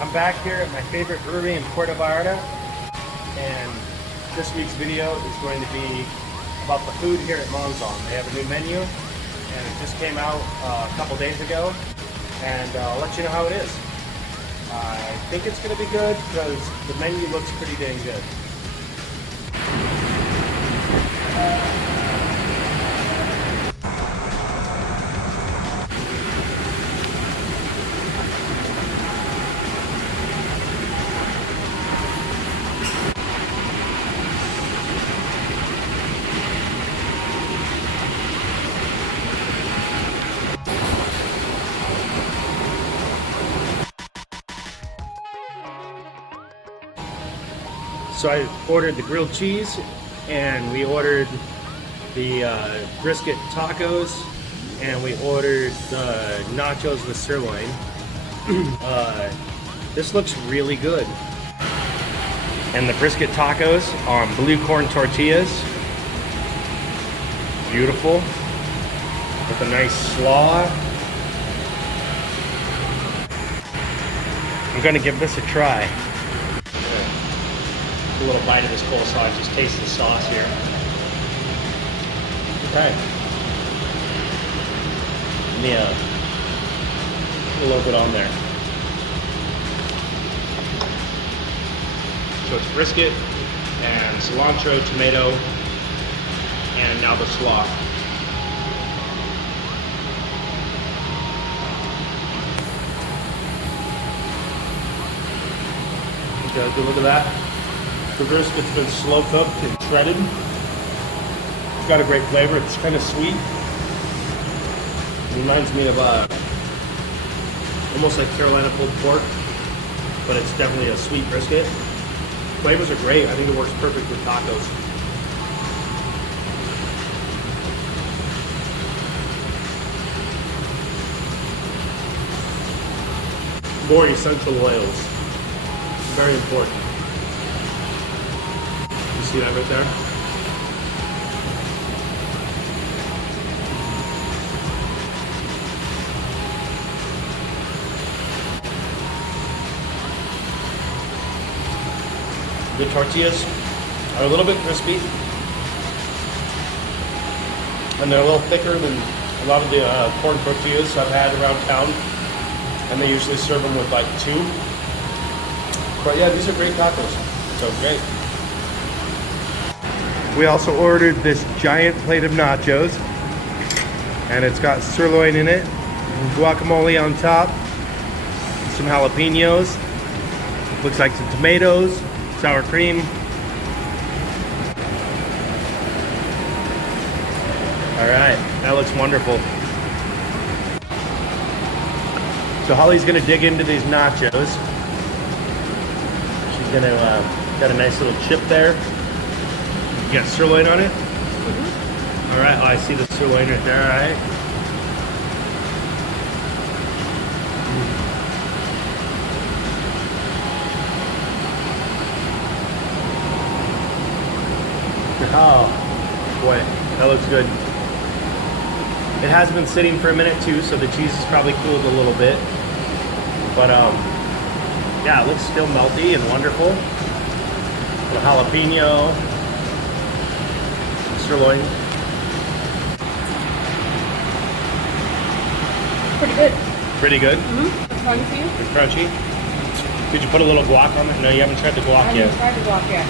I'm back here at my favorite brewery in Puerto Vallarta, and this week's video is going to be about the food here at Monzon. They have a new menu, and it just came out a couple days ago, and I'll let you know how it is. I think it's going to be good because the menu looks pretty dang good. So I ordered the grilled cheese, and we ordered the brisket tacos, and we ordered the nachos with sirloin. This looks really good. And the brisket tacos on blue corn tortillas. Beautiful. With a nice slaw. I'm gonna give this a try. A little bite of this coleslaw, just taste the sauce here. Okay. Yeah, put a little bit on there. So it's brisket and cilantro, tomato, and now the slaw. Okay, good look at that. The brisket's been slow cooked and shredded. It's got a great flavor. It's kind of sweet. It reminds me of almost like Carolina pulled pork, but it's definitely a sweet brisket. Flavors are great. I think it works perfect with tacos. More essential oils. Very important. See that right there? The tortillas are a little bit crispy, and they're a little thicker than a lot of the corn tortillas I've had around town, and they usually serve them with like 2. But yeah, these are great tacos. So great. We also ordered this giant plate of nachos, and it's got sirloin in it, guacamole on top, some jalapenos, looks like some tomatoes, sour cream. Alright, that looks wonderful. So Holly's gonna dig into these nachos. She's gonna, got a nice little chip there. You got sirloin on it? Mm-hmm. All right, oh, I see the sirloin right there, all right. Oh, boy, that looks good. It has been sitting for a minute too, so the cheese is probably cooled a little bit. But yeah, it looks still melty and wonderful. A little jalapeno. Sirloin. Pretty good. Pretty good? Mm-hmm. Crunchy. It's crunchy. Did you put a little guac on it? No, you haven't tried the guac yet. I haven't tried the guac yet.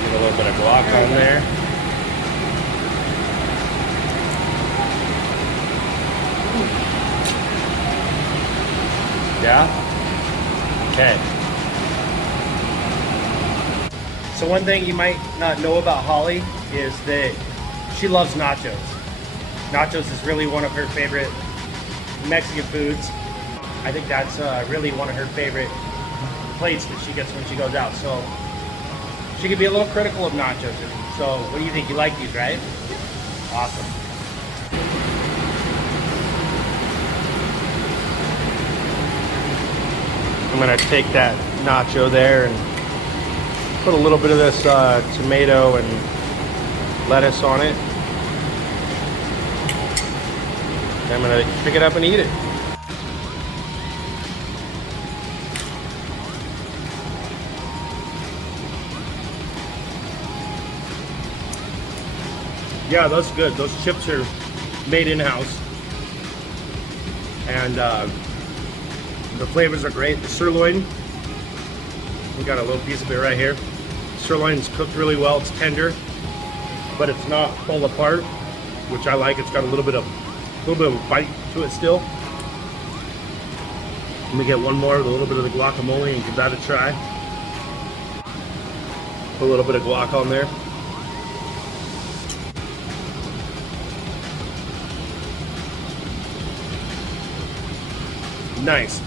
Get a little bit of guac on there. Yeah? Okay. So one thing you might not know about Holly is that she loves nachos. Nachos is really one of her favorite Mexican foods. I think that's really one of her favorite plates that she gets when she goes out. So she can be a little critical of nachos. So what do you think? You like these, right? Awesome. I'm gonna take that nacho there and put a little bit of this tomato and lettuce on it. I'm gonna pick it up and eat it. Yeah, that's good. Those chips are made in-house. And the flavors are great. The sirloin, we got a little piece of it right here. Sirloin's cooked really well. It's tender, but it's not fall apart, which I like. It's got a little bit of bite to it still. Let me get one more with a little bit of the guacamole and give that a try. Put a little bit of guac on there. Nice.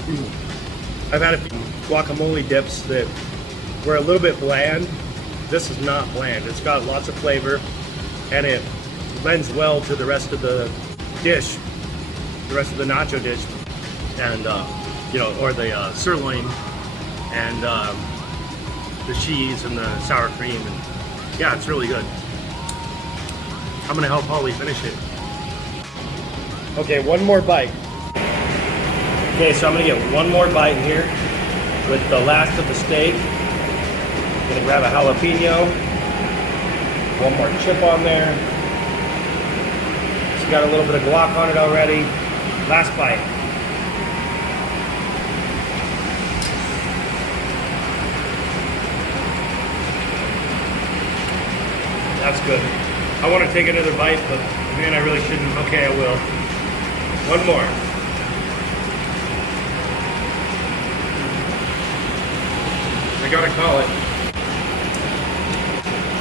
I've had a few guacamole dips that were a little bit bland. This is not bland. It's got lots of flavor and it lends well to the rest of the dish, the rest of the nacho dish, and you know, or the sirloin and the cheese and the sour cream, and yeah, it's really good. I'm gonna help Holly finish it. Okay, one more bite. Okay, so I'm gonna get one more bite here with the last of the steak. Gonna grab a jalapeno. One more chip on there. It's got a little bit of guac on it already. Last bite. That's good. I want to take another bite, but man, I really shouldn't. Okay, I will. One more. I gotta call it.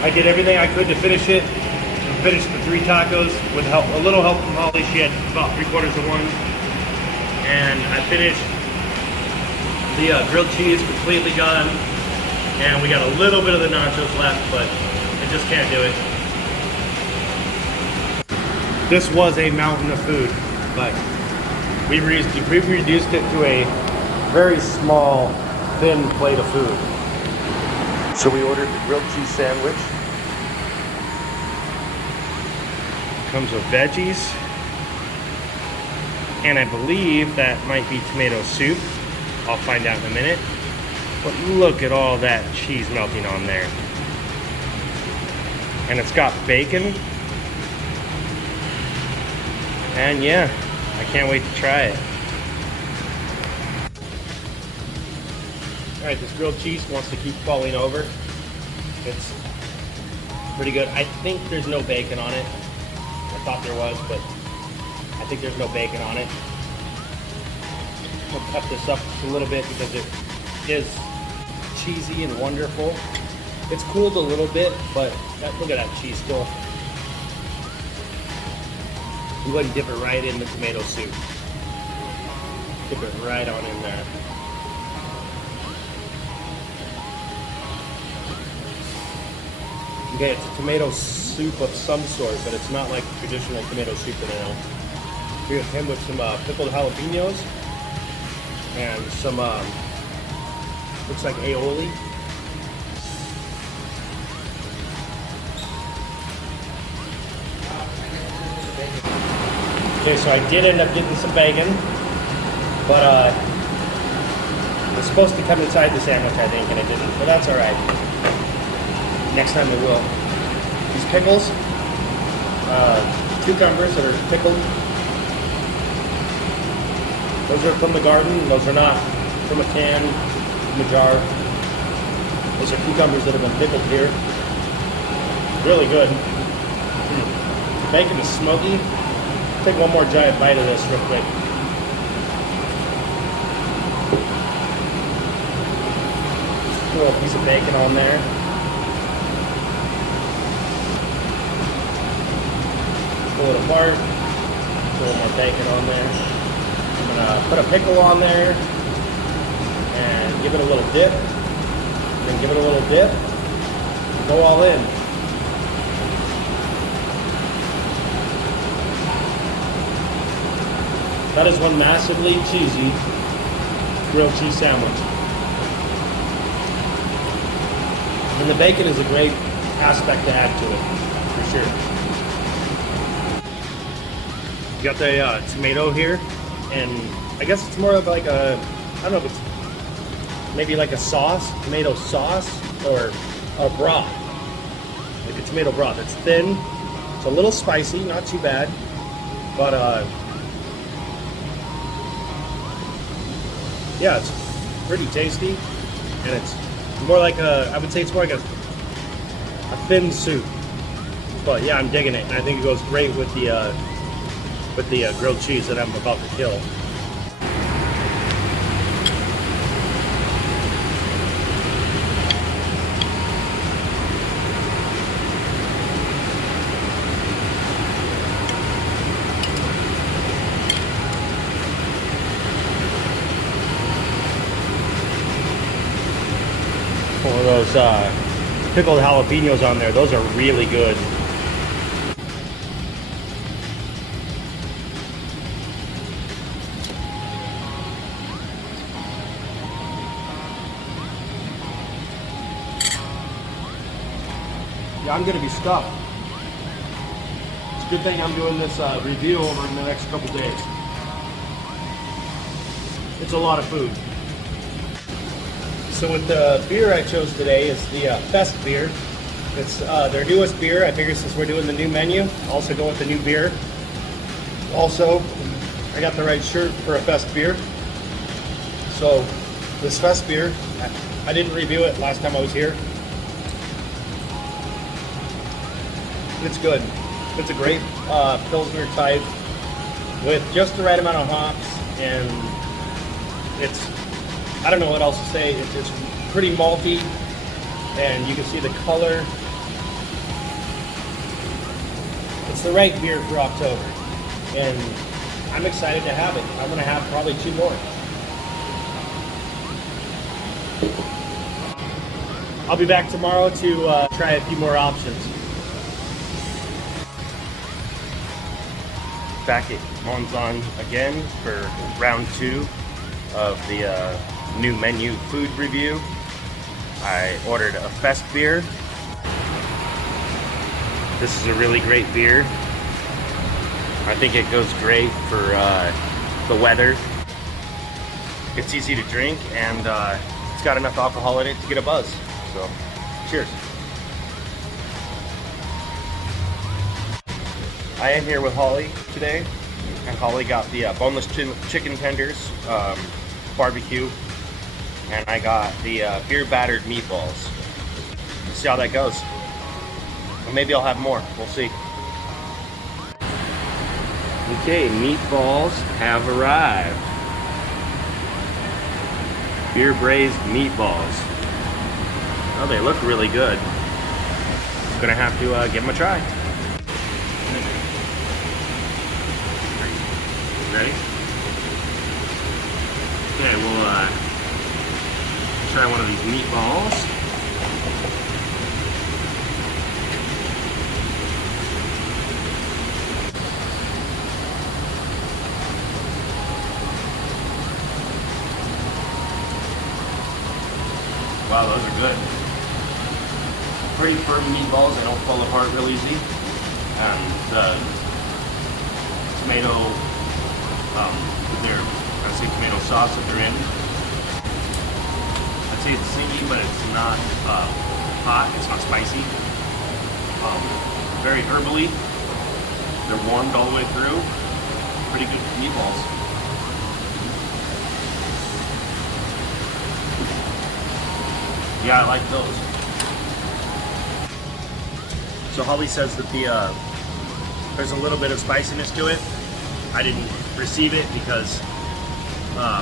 I did everything I could to finish it. I finished the 3 tacos with help, a little help from Holly. She had about 3/4 of one. And I finished the grilled cheese completely done. And we got a little bit of the nachos left, but I just can't do it. This was a mountain of food, but we've reduced it to a very small, thin plate of food. So we ordered the grilled cheese sandwich. Comes with veggies. And I believe that might be tomato soup. I'll find out in a minute. But look at all that cheese melting on there. And it's got bacon. And yeah, I can't wait to try it. Alright, this grilled cheese wants to keep falling over. It's pretty good. I think there's no bacon on it. I thought there was, but I think there's no bacon on it. We'll cut this up just a little bit because it is cheesy and wonderful. It's cooled a little bit, but look at that cheese still. You wouldn't dip it right in the tomato soup. Dip it right on in there. Okay, it's a tomato soup of some sort, but it's not like traditional tomato soup that I know. Here's him with some pickled jalapenos and some, looks like aioli. Okay, so I did end up getting some bacon, but it's supposed to come inside the sandwich, I think, and it didn't, but that's all right. Next time it will. These pickles, cucumbers that are pickled. Those are from the garden. Those are not from a can, from a jar. Those are cucumbers that have been pickled here. Really good. Bacon is smoky. Take one more giant bite of this real quick. Put a little piece of bacon on there. Pull it apart. Put a little more bacon on there. I'm gonna put a pickle on there and give it a little dip. Then give it a little dip. And go all in. That is one massively cheesy grilled cheese sandwich. And the bacon is a great aspect to add to it, for sure. You got the tomato here, and I guess it's more of like a, I don't know if it's maybe like a sauce, tomato sauce, or a broth. Like a tomato broth. It's thin, It's a little spicy, not too bad, but yeah, it's pretty tasty, and it's more like I would say it's more like a thin soup. But yeah, I'm digging it, and I think it goes great with the grilled cheese that I'm about to kill. One of those pickled jalapenos on there. Those are really good. Yeah, I'm gonna be stuffed. It's a good thing I'm doing this review over in the next couple days. It's a lot of food. So with the beer I chose today is the Fest beer. It's their newest beer. I figured since we're doing the new menu, I'll also go with the new beer. Also, I got the right shirt for a Fest beer. So this Fest beer, I didn't review it last time I was here. It's good. It's a great Pilsner type with just the right amount of hops, and it's, I don't know what else to say. It's pretty malty, and you can see the color. It's the right beer for October, and I'm excited to have it. I'm gonna have probably 2 more. I'll be back tomorrow to try a few more options. Back at Monzon again for round 2 of the new menu food review. I ordered a Fest beer. This is a really great beer. I think it goes great for the weather. It's easy to drink, and it's got enough alcohol in it to get a buzz. So, cheers. I am here with Holly today, and Holly got the boneless chicken tenders, barbecue, and I got the beer battered meatballs. Let's see how that goes. Or maybe I'll have more. We'll see. Okay, meatballs have arrived. Beer braised meatballs. Oh, they look really good. I'm gonna have to give them a try. Ready? Okay, we'll try one of these meatballs. Wow, those are good. Pretty firm meatballs, they don't fall apart real easy. And the tomato, I'd say tomato sauce that they're in. I'd say it's singy, but it's not hot, it's not spicy. Very herbally. They're warmed all the way through. Pretty good meatballs. Yeah, I like those. So Holly says that there's a little bit of spiciness to it. I didn't receive it because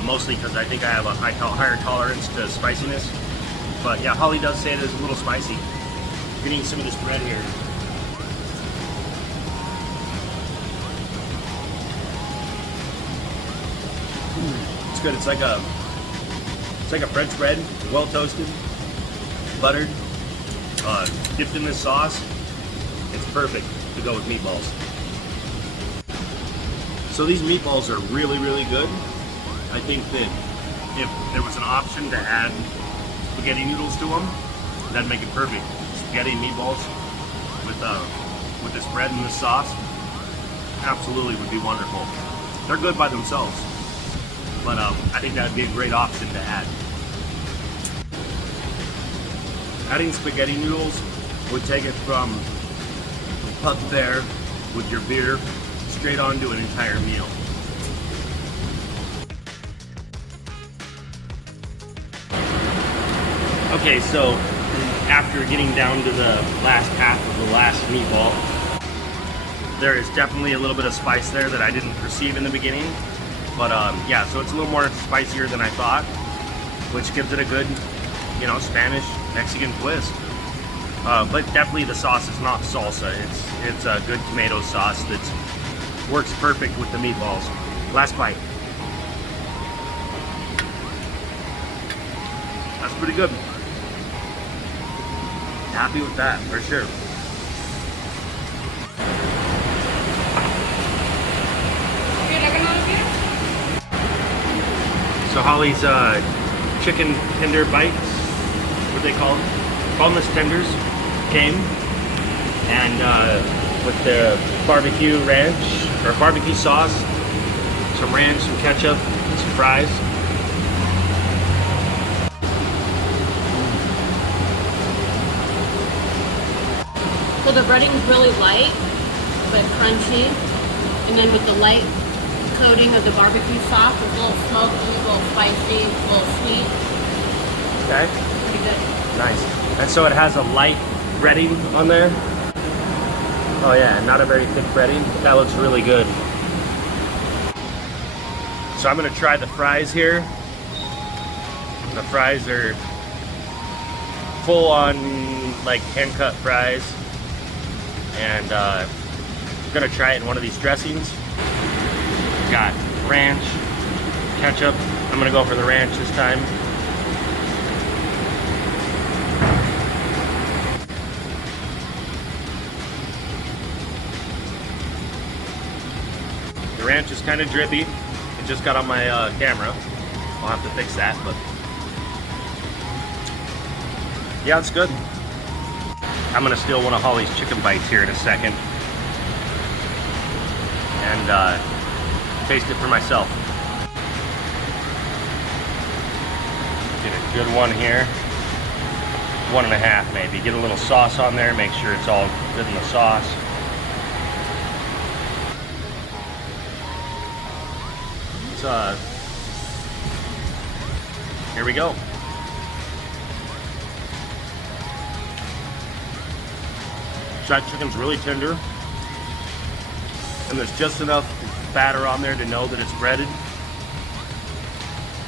mostly because I think I have a higher tolerance to spiciness. But yeah, Holly does say it is a little spicy. Getting some of this bread here. It's good. It's like a French bread, well toasted, buttered, dipped in this sauce. It's perfect to go with meatballs. So these meatballs are really, really good. I think that if there was an option to add spaghetti noodles to them, that'd make it perfect. Spaghetti and meatballs with this bread and this sauce, absolutely would be wonderful. They're good by themselves, but I think that'd be a great option to add. Adding spaghetti noodles would take it from pub fare with your beer straight onto an entire meal. Okay, so after getting down to the last half of the last meatball, there is definitely a little bit of spice there that I didn't perceive in the beginning. But yeah, so it's a little more spicier than I thought, which gives it a good, you know, Spanish Mexican twist. But definitely the sauce is not salsa. It's a good tomato sauce that works perfect with the meatballs. Last bite. That's pretty good. Happy with that, for sure. So Holly's chicken tender bites, what they call them? Boneless tenders, came, and with the barbecue ranch, or barbecue sauce, some ranch, some ketchup, and some fries. So the breading's really light, but crunchy. And then with the light coating of the barbecue sauce, it's a little smoky, a little spicy, a little sweet. Okay. Pretty good. Nice. And so it has a light breading on there. Oh yeah, not a very thick breading. That looks really good. So I'm gonna try the fries here. The fries are full on like hand cut fries. And I'm gonna try it in one of these dressings. Got ranch, ketchup. I'm gonna go for the ranch this time. The ranch is kind of drippy. It just got on my camera. I'll have to fix that, but yeah, it's good. I'm gonna steal one of Holly's chicken bites here in a second and taste it for myself. Get a good one here. 1.5 maybe. Get a little sauce on there, make sure it's all good in the sauce. Here we go. Fried chicken's really tender, and there's just enough batter on there to know that it's breaded.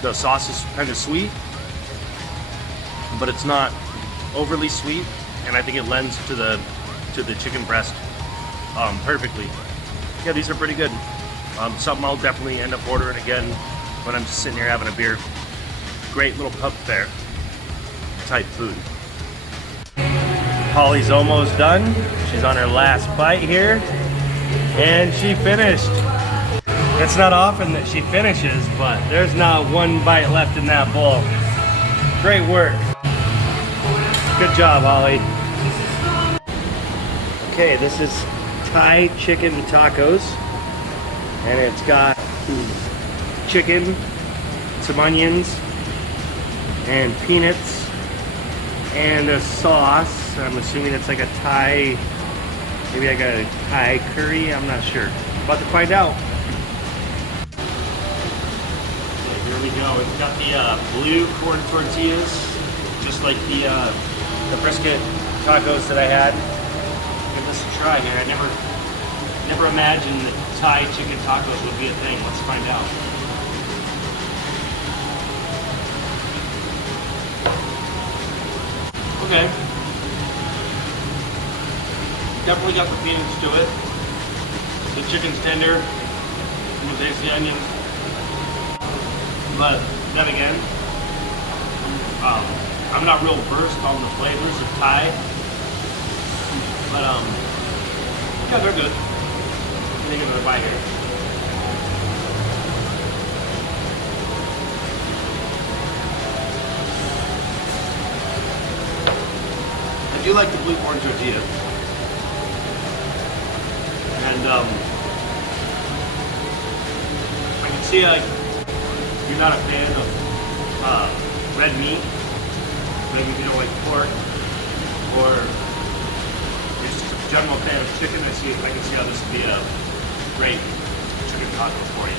The sauce is kind of sweet, but it's not overly sweet, and I think it lends to the chicken breast perfectly. Yeah, these are pretty good. Something I'll definitely end up ordering again when I'm just sitting here having a beer. Great little pub fare type food. Holly's almost done. She's on her last bite here, and she finished. It's not often that she finishes, but there's not one bite left in that bowl. Great work. Good job, Holly. Okay, this is Thai chicken tacos, and it's got chicken, some onions, and peanuts, and a sauce. I'm assuming it's like a Thai, maybe like a Thai curry, I'm not sure. About to find out. Okay, here we go. We've got the blue corn tortillas, just like the brisket tacos that I had. Give this a try here. I never imagined that Thai chicken tacos would be a thing. Let's find out. Okay. Definitely got the peanuts to it. The chicken's tender. You can taste the onions. But then again, I'm not real versed on the flavors of Thai. But yeah, they're good. Let me give it a bite here. I do like the blue corn tortilla. And I can see like you're not a fan of red meat. Maybe you don't like pork, or you're just general fan of chicken, I can see how this would be a great chicken taco for you.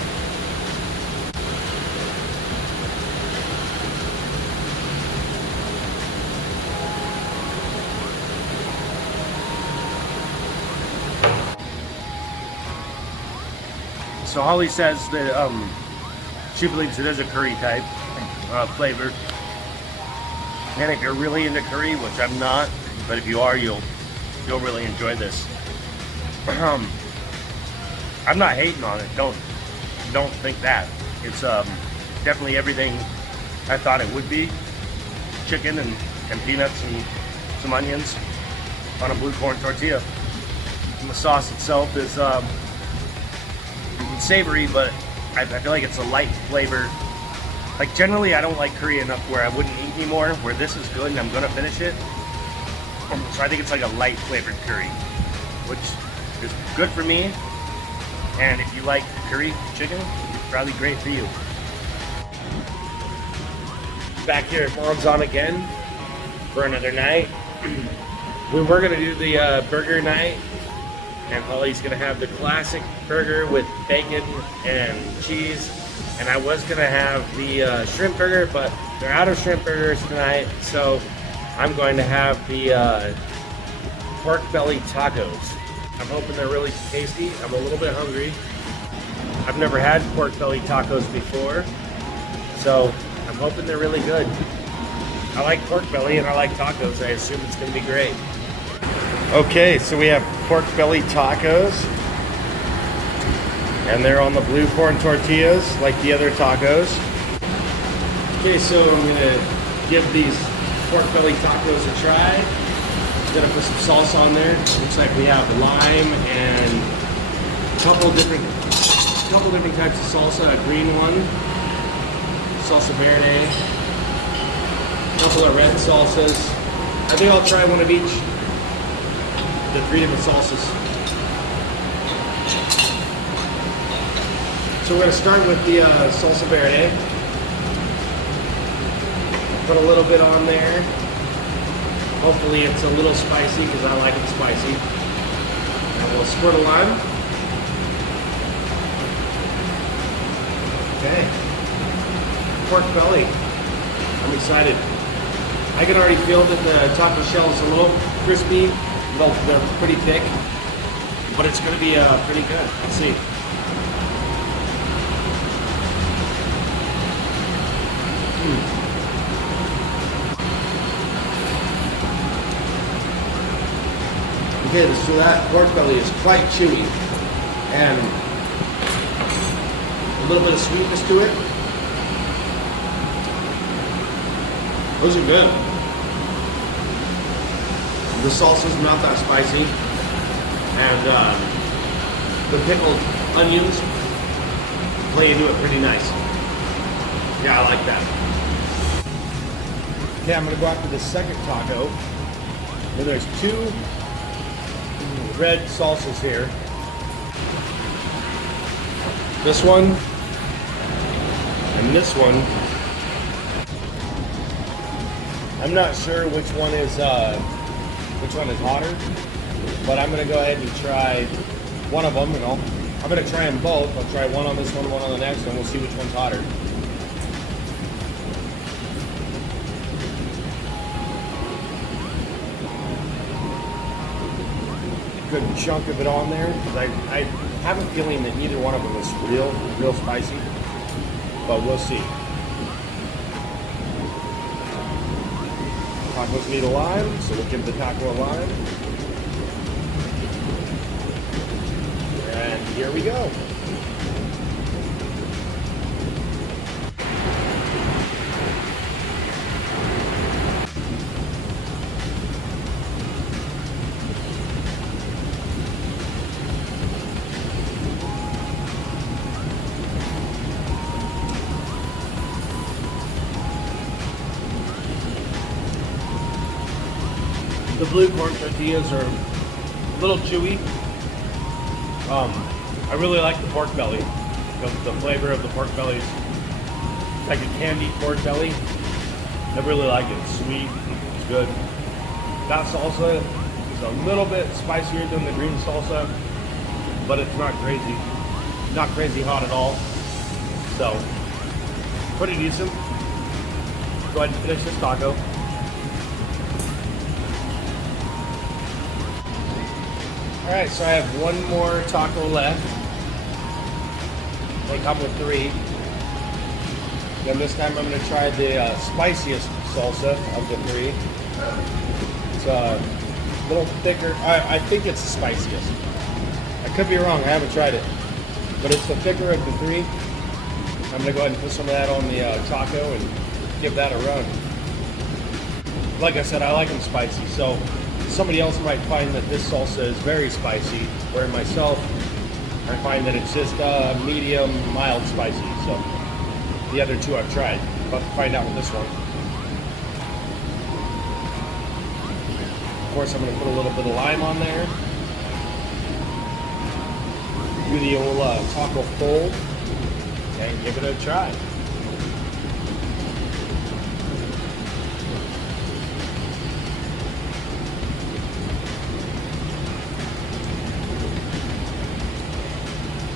So Holly says that she believes it is a curry type flavor. And if you're really into curry, which I'm not, but if you are, you'll really enjoy this. I'm not hating on it. Don't think that. It's definitely everything I thought it would be. Chicken and peanuts and some onions on a blue corn tortilla. And the sauce itself is savory, but I feel like it's a light flavor. Like generally I don't like curry enough where I wouldn't eat anymore, where this is good and I'm gonna finish it. So I think it's like a light flavored curry, which is good for me. And if you like curry chicken, it's probably great for you. Back here at Monzon again for another night. We were gonna do the burger night, and Holly's gonna have the classic burger with bacon and cheese. And I was gonna have the shrimp burger, but they're out of shrimp burgers tonight, so I'm going to have the pork belly tacos. I'm hoping they're really tasty. I'm a little bit hungry. I've never had pork belly tacos before, so I'm hoping they're really good. I like pork belly and I like tacos. I assume it's gonna be great. Okay, so we have pork belly tacos, and they're on the blue corn tortillas like the other tacos. Okay, so I'm gonna give these pork belly tacos a try. I'm gonna put some salsa on there. Looks like we have lime and a couple different types of salsa. A green one, salsa verde, a couple of red salsas. I think I'll try one of each. The 3 different salsas. So we're going to start with the salsa verde. Put a little bit on there. Hopefully it's a little spicy because I like it spicy. And we'll squirt a lime. Okay. Pork belly. I'm excited. I can already feel that the taco shell is a little crispy. They're pretty thick, but it's going to be pretty good. Let's see. Okay, so that pork belly is quite chewy and a little bit of sweetness to it. Those are good. The salsa's not that spicy, and the pickled onions play into it pretty nice. Yeah, I like that. Okay, I'm gonna go after the second taco. Now there's 2 red salsas here. This one and this one. I'm not sure which one is hotter, but I'm gonna go ahead and try one of them, and I'm gonna try them both. I'll try one on this one on the next, and we'll see which one's hotter. Good chunk of it on there, because I have a feeling that neither one of them is real spicy, but we'll see. Tacos need a lime, so we'll give the taco a lime. And here we go. The blue corn tortillas are a little chewy. I really like the pork belly. The flavor of the pork belly is like a candied pork belly. I really like it. It's sweet, it's good. That salsa is a little bit spicier than the green salsa, but it's not crazy hot at all. So, pretty decent. Go ahead and finish this taco. All right, so I have one more taco left. They come with 3. Then this time I'm gonna try the spiciest salsa of the 3. It's a little thicker. I think it's the spiciest. I could be wrong, I haven't tried it. But it's the thicker of the 3. I'm gonna go ahead and put some of that on the taco and give that a run. Like I said, I like them spicy, so somebody else might find that this salsa is very spicy, where myself, I find that it's just medium, mild spicy. So the other 2 I've tried. About to find out with this one. Of course, I'm going to put a little bit of lime on there. Do the Ola Taco Bowl and give it a try.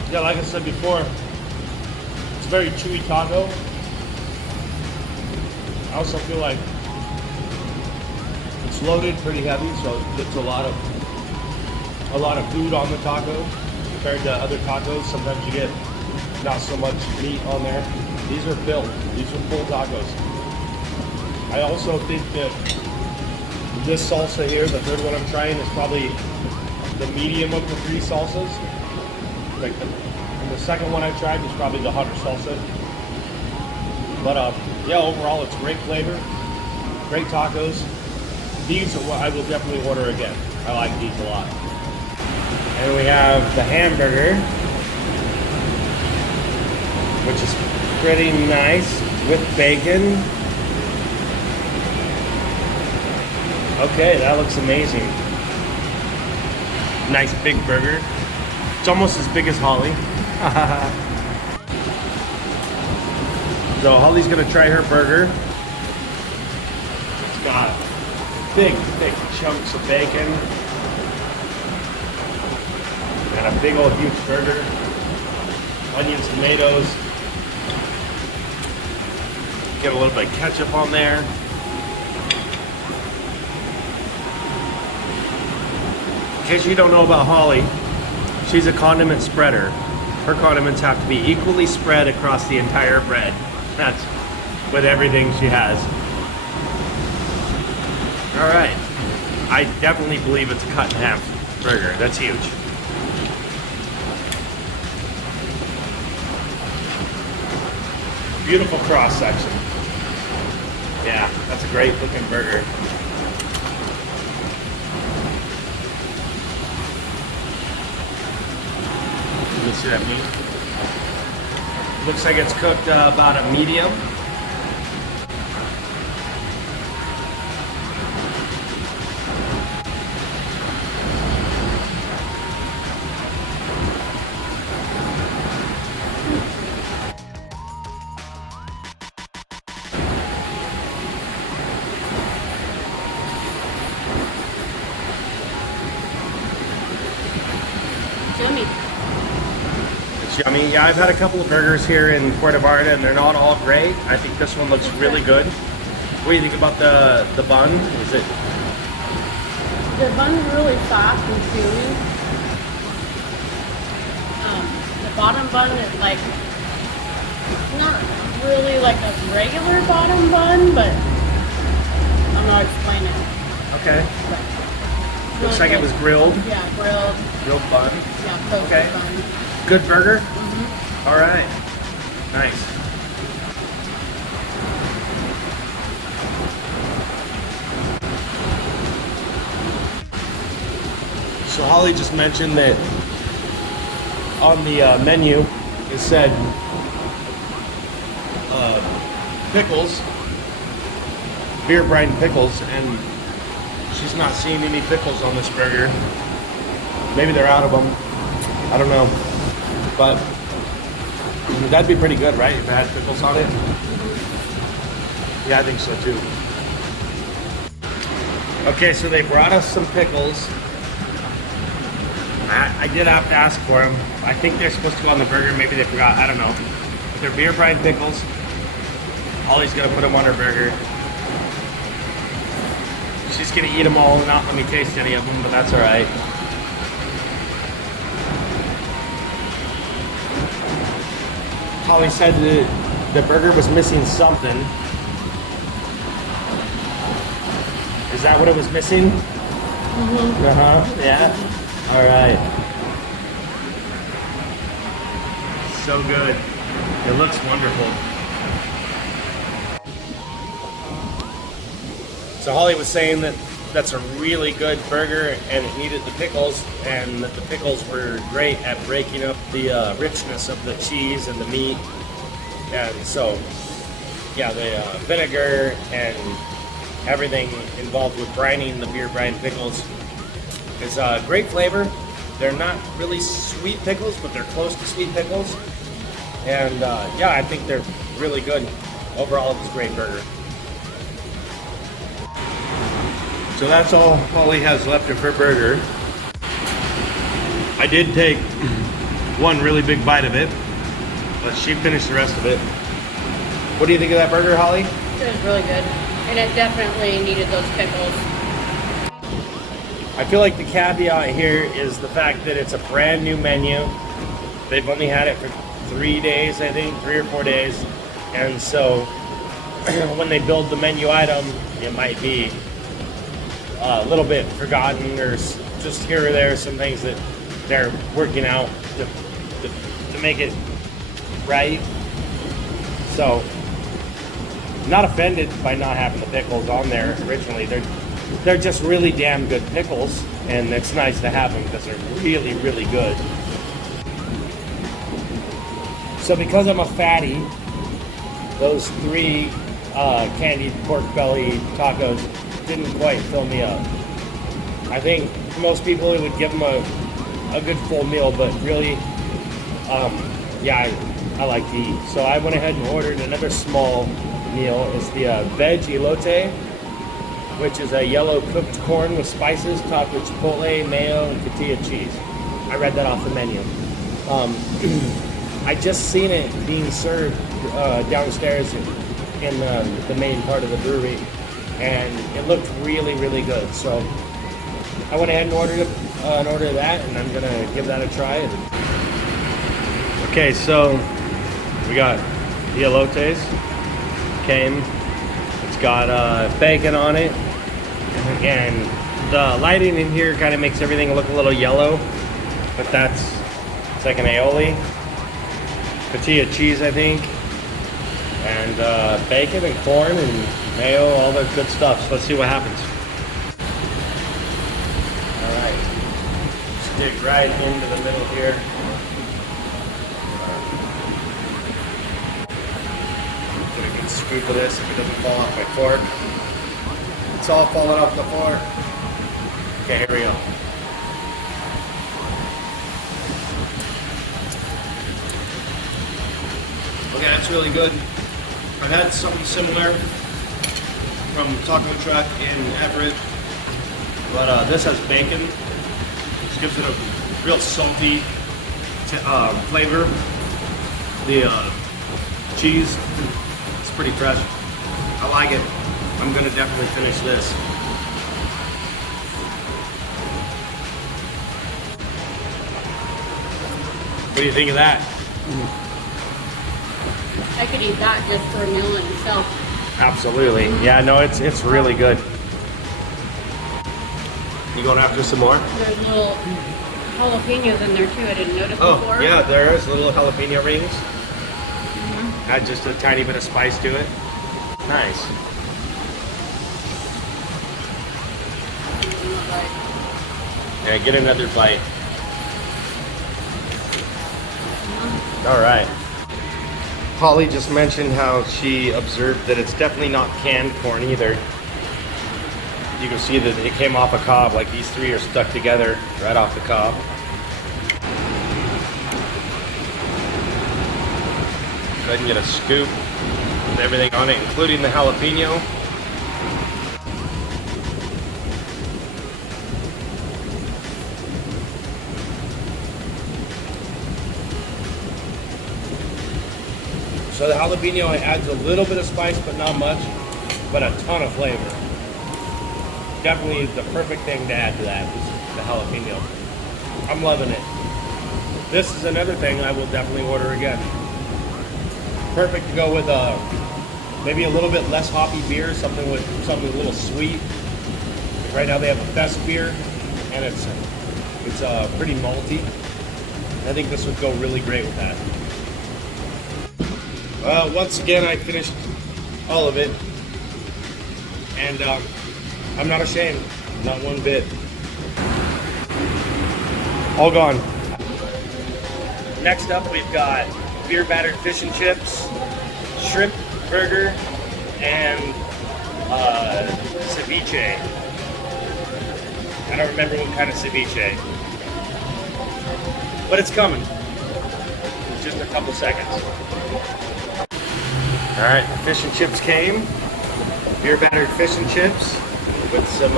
Yeah, like I said before, it's a very chewy taco. I also feel like it's loaded pretty heavy, so it's a lot of food on the taco compared to other tacos. Sometimes you get not so much meat on there. These are filled. These are full tacos. I also think that this salsa here, the third one I'm trying, is probably the medium of the 3 salsas. Like and the second one I tried was probably the hotter salsa. But yeah, overall it's great flavor, great tacos. These are what I will definitely order again. I like these a lot. And we have the hamburger, which is pretty nice with bacon. Okay, that looks amazing. Nice big burger. It's almost as big as Holly. So Holly's gonna try her burger. It's got big, thick chunks of bacon. And a big old huge burger. Onions, tomatoes. Get a little bit of ketchup on there. In case you don't know about Holly, she's a condiment spreader. Her condiments have to be equally spread across the entire bread. That's with everything she has. All right. I definitely believe it's a cut in half burger. That's huge. Beautiful cross section. Yeah, that's a great looking burger. Let me see that meat. Looks like it's cooked about a medium. Yummy. It's yummy. Yeah, I've had a couple of burgers here in Puerto Vallarta and they're not all great. I think this one looks really good. What do you think about the bun? Is it? The bun's really soft and chewy. The bottom bun is like, not really like a regular bottom bun, but I don't know how to explain it. Okay. But Looks like it was grilled. Yeah, grilled. Grilled bun. Yeah, toasted Okay. bun. Good burger? Mm-hmm. All right. Nice. So Holly just mentioned that on the menu it said pickles, beer brine pickles, and she's not seeing any pickles on this burger. Maybe they're out of them. I don't know. But that'd be pretty good, right? If it had pickles on it. Yeah, I think so too. Okay, so they brought us some pickles. I did have to ask for them. I think they're supposed to go on the burger. Maybe they forgot. I don't know. But they're beer brine pickles. Ollie's gonna put them on her burger. She's gonna eat them all and not let me taste any of them, but that's all right. Holly said that the burger was missing something. Is that what it was missing? Mm-hmm. Uh-huh, yeah. All right. So good. It looks wonderful. So Holly was saying that that's a really good burger and it needed the pickles, and that the pickles were great at breaking up the richness of the cheese and the meat. And so, yeah, the vinegar and everything involved with brining the beer brine pickles is a great flavor. They're not really sweet pickles, but they're close to sweet pickles. And yeah, I think they're really good. Overall, it was a great burger. So that's all Holly has left of her burger. I did take one really big bite of it, but she finished the rest of it. What do you think of that burger, Holly? It was really good. And it definitely needed those pickles. I feel like the caveat here is the fact that it's a brand new menu. They've only had it for 3 days, I think, 3 or 4 days. And so when they build the menu item, it might be a little bit forgotten, or just here or there, some things that they're working out to make it right. So, not offended by not having the pickles on there originally. They're just really damn good pickles, and it's nice to have them because they're really, really good. So because I'm a fatty, those 3 candied pork belly tacos didn't quite fill me up. I think most people it would give them a good full meal, but really, yeah, I like to eat. So I went ahead and ordered another small meal. It's the Veggie Lotte, which is a yellow cooked corn with spices topped with chipotle, mayo, and cotija cheese. I read that off the menu. I just seen it being served downstairs in the main part of the brewery, and it looked really, really good. So I went ahead and ordered that, and I'm gonna give that a try. Okay, so we got the elotes. Came. It's got bacon on it, and the lighting in here kind of makes everything look a little yellow, but it's like an aioli. Cotija cheese, I think, and bacon and corn and mayo, all that good stuff. So let's see what happens. All right, let's dig right into the middle here. Get a good scoop of this if it doesn't fall off my fork. It's all falling off the fork. Okay, here we go. Okay, that's really good. I've had something similar from Taco Truck in Everett, but this has bacon, which gives it a real salty flavor. The cheese is pretty fresh. I like it. I'm gonna definitely finish this. What do you think of that? I could eat that just for a meal in itself. Absolutely. Yeah, no, it's really good. You going after some more? There's little jalapenos in there too. I didn't notice before. Oh, yeah, there's little jalapeno rings. Mm-hmm. Add just a tiny bit of spice to it. Nice. Yeah, get another bite. All right. Holly just mentioned how she observed that it's definitely not canned corn either. You can see that it came off a cob, like these 3 are stuck together right off the cob. Go ahead and get a scoop with everything on it, including the jalapeno. So the jalapeno adds a little bit of spice, but not much, but a ton of flavor. Definitely the perfect thing to add to that is the jalapeno. I'm loving it. This is another thing I will definitely order again. Perfect to go with maybe a little bit less hoppy beer, something a little sweet. Right now they have a fest beer, and it's pretty malty. I think this would go really great with that. Once again, I finished all of it, and I'm not ashamed, not one bit. All gone. Next up, we've got beer battered fish and chips, shrimp burger, and ceviche. I don't remember what kind of ceviche, but it's coming. In just a couple seconds. All right, the fish and chips came. Beer battered fish and chips with some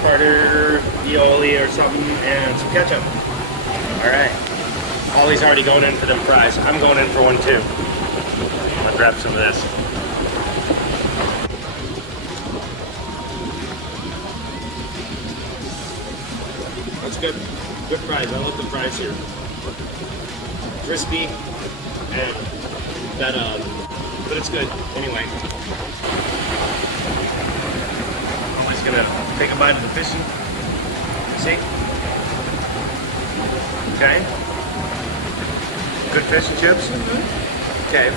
tartar aioli or something and some ketchup. All right. Ollie's already going in for them fries. I'm going in for one too. I'll grab some of this. That's good. Good fries. I love the fries here. Crispy and that but it's good anyway. I'm just gonna take a bite of the fishing. See? Okay. Good fish and chips? Mm-hmm. Okay.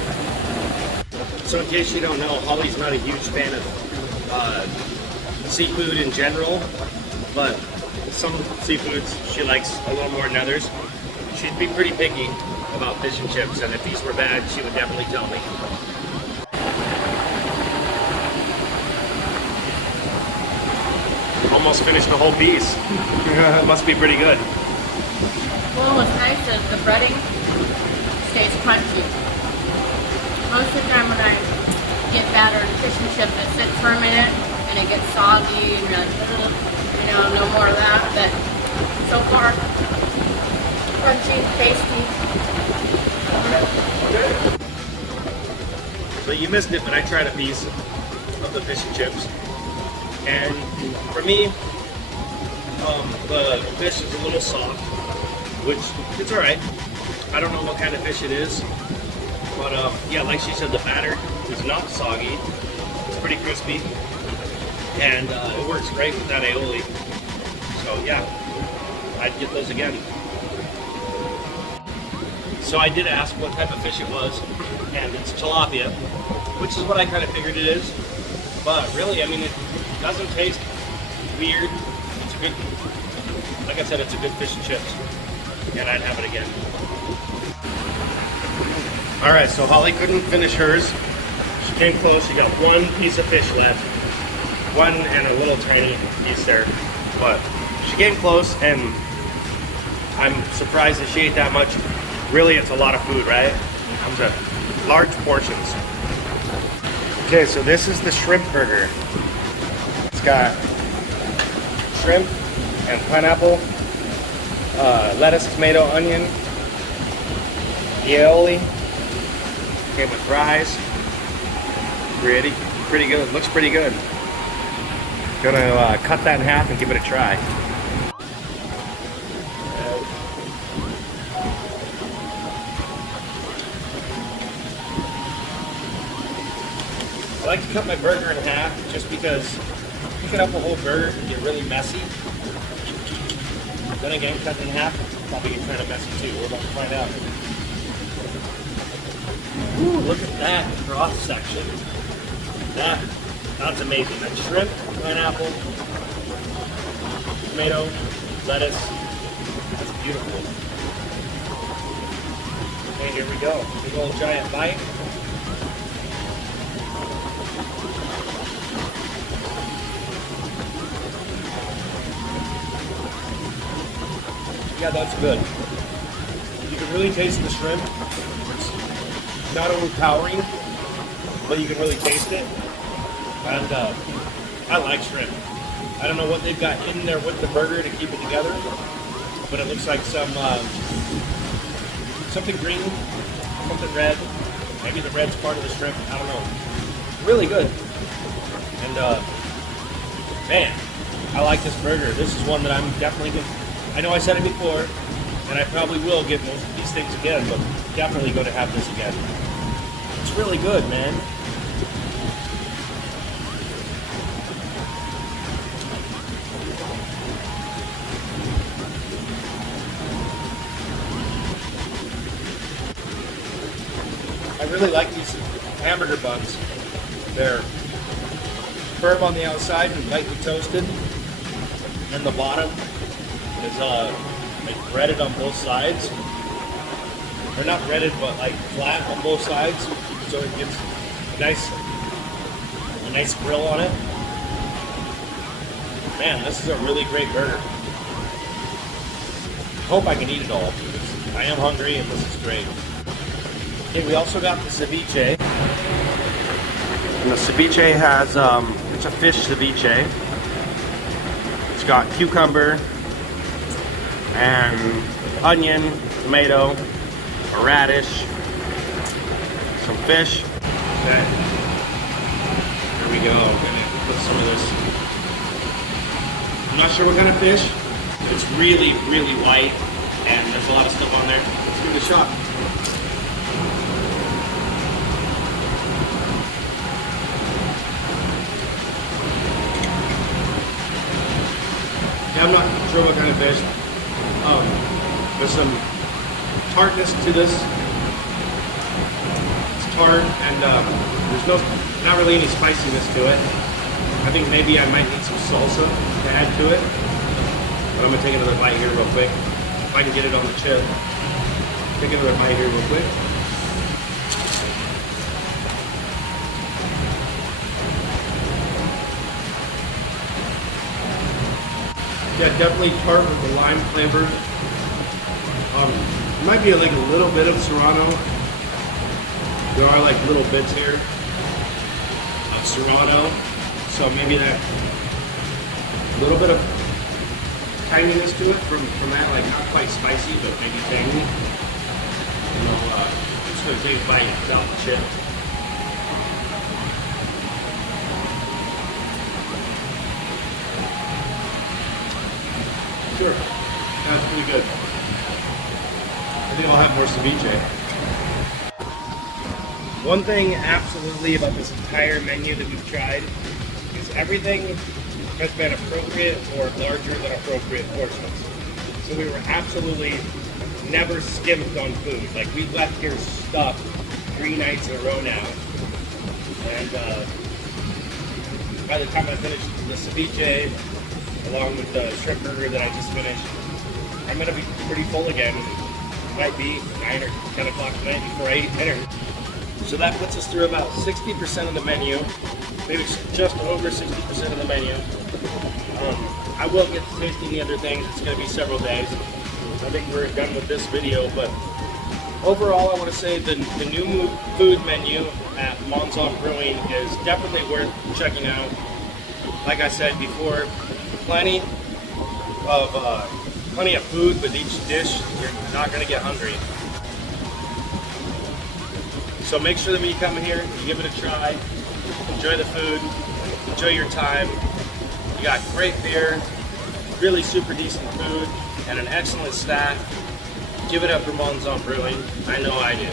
So in case you don't know, Holly's not a huge fan of seafood in general, but some seafoods she likes a little more than others. She'd be pretty picky about fish and chips, and if these were bad, she would definitely tell me. Almost finished the whole piece. It must be pretty good. Well, what's nice is the breading stays crunchy. Most of the time when I get battered fish and chips, it sits for a minute and it gets soggy and you're like, no more of that. But so far, crunchy, tasty. So you missed it, but I tried a piece of the fish and chips. And for me, the fish is a little soft, which it's all right. I don't know what kind of fish it is, but yeah, like she said, the batter is not soggy. It's pretty crispy, and it works great with that aioli. So yeah, I'd get those again. So I did ask what type of fish it was, and it's tilapia, which is what I kind of figured it is. But really, I mean, it doesn't taste weird. It's good. Like I said, it's a good fish and chips, and I'd have it again. All right, so Holly couldn't finish hers. She came close. She got one piece of fish left, one and a little tiny piece there, but she came close, and I'm surprised that she ate that much. Really, it's a lot of food, right? It comes in large portions. Okay, so this is the shrimp burger. It's got shrimp and pineapple, lettuce, tomato, onion, aioli. Came with fries. Pretty good. Looks pretty good. Gonna cut that in half and give it a try. I like to cut my burger in half just because picking up a whole burger can get really messy. Then again, cutting in half probably get kind of messy too. We're about to find out. Ooh, look at that broth section. That's amazing. That shrimp, pineapple, tomato, lettuce. That's beautiful. Okay, here we go. Big old giant bite. Yeah, that's good. You can really taste the shrimp. It's not overpowering, but you can really taste it. And I like shrimp. I don't know what they've got in there with the burger to keep it together, but it looks like some something green, something red, Maybe the red's part of the shrimp. I don't know. Really good. And man, I like this burger. This is one that I'm definitely going to, I know I said it before, and I probably will get most of these things again, but definitely going to have this again. It's really good, man. I really like these hamburger buns. They're firm on the outside and lightly toasted, and the bottom is like breaded on both sides. They're not breaded, but like flat on both sides, so it gives a nice grill on it. Man, this is a really great burger. Hope I can eat it all, because I am hungry and this is great. Okay, we also got the ceviche. And the ceviche has, it's a fish ceviche. It's got cucumber and onion, tomato, a radish, some fish. Okay, here we go. I'm gonna put some of this. I'm not sure what kind of fish, but it's really, really white, and there's a lot of stuff on there. Let's give it a shot. Yeah, I'm not sure what kind of fish. There's some tartness to this. It's tart, and there's not really any spiciness to it. I think maybe I might need some salsa to add to it. But I'm gonna take another bite here real quick. If I can get it on the chip. Take another bite here real quick. Yeah, definitely tart with the lime flavor. It might be like a little bit of serrano. There are like little bits here of serrano, so maybe that little bit of tanginess to it from that, like not quite spicy, but maybe tangy. And I'm just gonna take a bite without the chip. Sure, that's pretty good. I think I'll have more ceviche. One thing absolutely about this entire menu that we've tried is everything has been appropriate or larger than appropriate portions. So we were absolutely never skimped on food. Like, we left here stuffed 3 nights in a row now. And by the time I finished the ceviche, along with the shrimp burger that I just finished, I'm gonna be pretty full again. It might be 9 or 10 o'clock tonight before I eat dinner. So that puts us through about 60% of the menu, maybe just over 60% of the menu. I will get to tasting the other things. It's gonna be several days. I think we're done with this video, but overall I wanna say the new food menu at Monzon Brewing is definitely worth checking out. Like I said before, plenty of food with each dish. You're not gonna get hungry. So make sure that when you come here, you give it a try. Enjoy the food, enjoy your time. You got great beer, really super decent food, and an excellent staff. Give it up for Monzon Brewing. I know I do.